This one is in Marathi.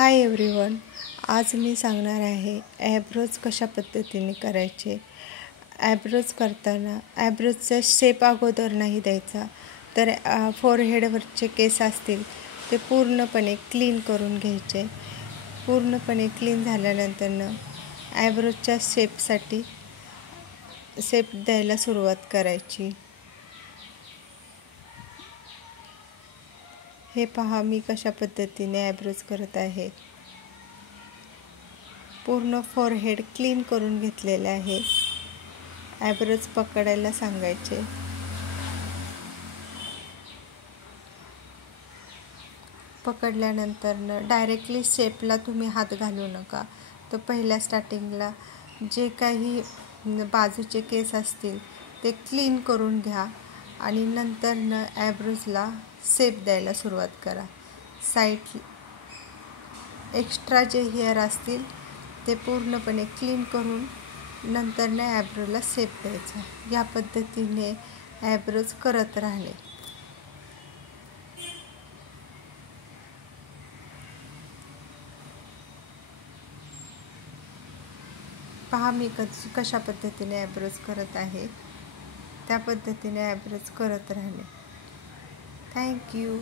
हाय एव्हरीवन, आज मी सांगणार आहे ॲब्रोज कशा पद्धतीने करायचे. ॲब्रोज करताना ॲब्रोजचा शेप अगोदर नाही द्यायचा, तर फोरहेडवरचे केस असतील ते पूर्णपणे क्लीन करून घ्यायचे. पूर्णपणे क्लीन झाल्यानंतरनं ॲब्रोजच्या शेपसाठी शेप द्यायला सुरुवात करायची. हे पहा, मी कशा पद्धतीने ॲब्रोज करत आहे. पूर्ण फोरहेड क्लीन करून घेतलेले आहे. ॲब्रोज पकडायला सांगायचे. पकडल्यानंतर डायरेक्टली शेपला तुम्ही हात घालू नका. तर पहिल्या स्टार्टिंगला जे काही बाजूचे केस असतील ते क्लीन करून घ्या आणि नंतर ॲब्रोजला शेप द्यायला सुरुवात करा. साईड एक्स्ट्रा जे हेअर असतील ते पूर्णपणे क्लीन करून नंतर ॲब्रोला शेप द्यायचा. या पद्धतीने ॲब्रोज करत राहणे. पहा, मी कशा पद्धतीने ॲब्रोज करत आहे. त्या पद्धतीने ॲब्रोज करत राहणे. थँक्यू.